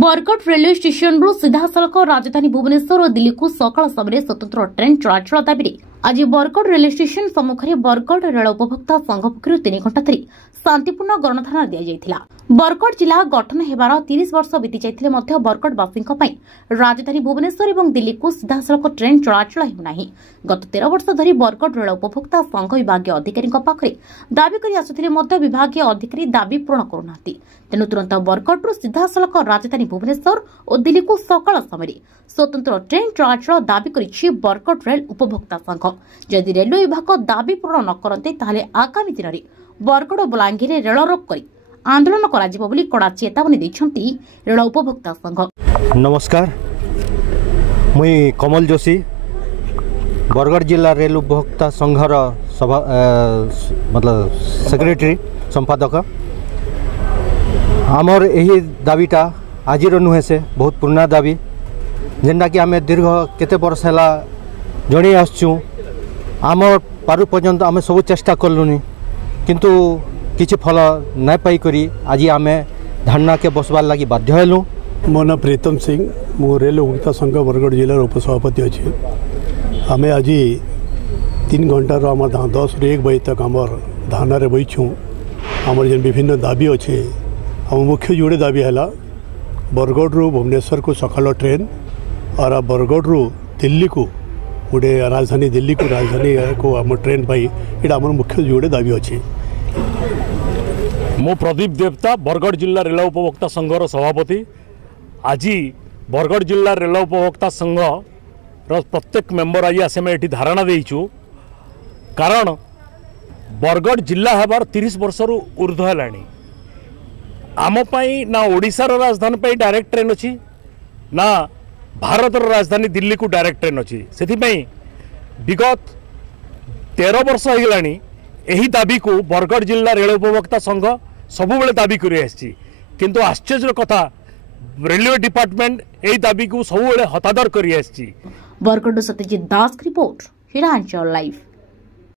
Bargarh railway station रु सीधा सड़क राजधानी भुवनेश्वर और दिल्ली को सकाल समय स्वतंत्र ट्रेन चलाचल दाबी आज बरगढ़ रेलवे स्टेशन सम्मुखें बरगढ़ रेल उपभोक्ता संघ पक्षर 3 घंटा धरी शांतिपूर्ण गणधारणा दिया। बरगढ़ जिला गठन हेबार 30 वर्ष बीती जाइथिले मध्य बरगढ़वासी राजधानी भुवनेश्वर और दिल्ली को सीधा सड़क ट्रेन चलाचल हेउना। गत 13 वर्ष धरी बरगढ़ रेल उपभोक्ता संघ विभाग अधिकारी पाखरे दाबी करि आसुथिले मध्य विभाग अधिकारी दाबी पूर्ण करुनाहांती। तेणु तुरंत बरगढ़ सीधा सड़क राजधानी भुवनेश्वर और दिल्ली को सकाल समय स्वतंत्र ट्रेन चलाचल दाबी करिछि बरगढ़ रेल उपभोक्ता संघ। जदि रेलवे विभाग दाबी पूर्ण न करते ताहले आगामी दिन में बरगढ़ बलांगीर रेल रोक कर आंदोलन कराजिबो बोली कड़ा चेतावनी दैछंती रेल उपभोक्ता संघ। नमस्कार, मुई कमल जोशी बरगढ़ जिला रेल उपभोक्ता संघर सभा मतलब सेक्रेटरी संपादक। आमर यही दाबीटा आज नुहे से बहुत पुराना दाबी जेनटा कि आम दीर्घ केते वर्ष है जड़े आसचु। आम पारु पर्यंत आम सब चेष्टा कलुनी किंतु किसी फल ना पाई आज आम धारणा के बसबार लगी बाध्य हेलु। मो ना प्रीतम सिंह, मो रेल उपभोक्ता संघ बरगढ़ जिलार उपसभापति अच्छे। आम आज 3 घंटार आम 10 ରୁ 1 बजे तक आम धारणा बहीचु। आमर जेन विभिन्न दाबी अच्छे आम मुख्य जोड़े दाबी है बरगढ़ रु भुवनेश्वर को सकाल ट्रेन और बरगढ़ रु दिल्ली को गोटे राजधानी दिल्ली को राजधानी को आम ट्रेन पाई ये आम मुख्य जोड़े दाबी अच्छे। मो प्रदीप देवता बरगढ़ जिला रेल उपभोक्ता संघर सभापति। आज बरगढ़ जिला रेल उपभोक्ता संघ प्रत्येक मेम्बर आज आसे ये धारणा देचु कारण बरगढ़ जिला हबार 30 वर्ष ऊर्ध्व है। आम पाई ना ओडिशार राजधानी पाई डायरेक्ट ट्रेन अच्छी ना भारतर राजधानी दिल्ली को डायरेक्ट ट्रेन अच्छी। से विगत 13 वर्ष हो गलानी यही दाबी को बरगढ़ जिला रेल उपभोक्ता संघ सबुबले दाबी करि आछि। किंतु आश्चर्य कथा रेलवे डिपार्टमेंट यही दाबी को सबुबले हतादर करि आछि। बरगढ़ सत्यजित दास की रिपोर्ट, हिरांचल लाइव।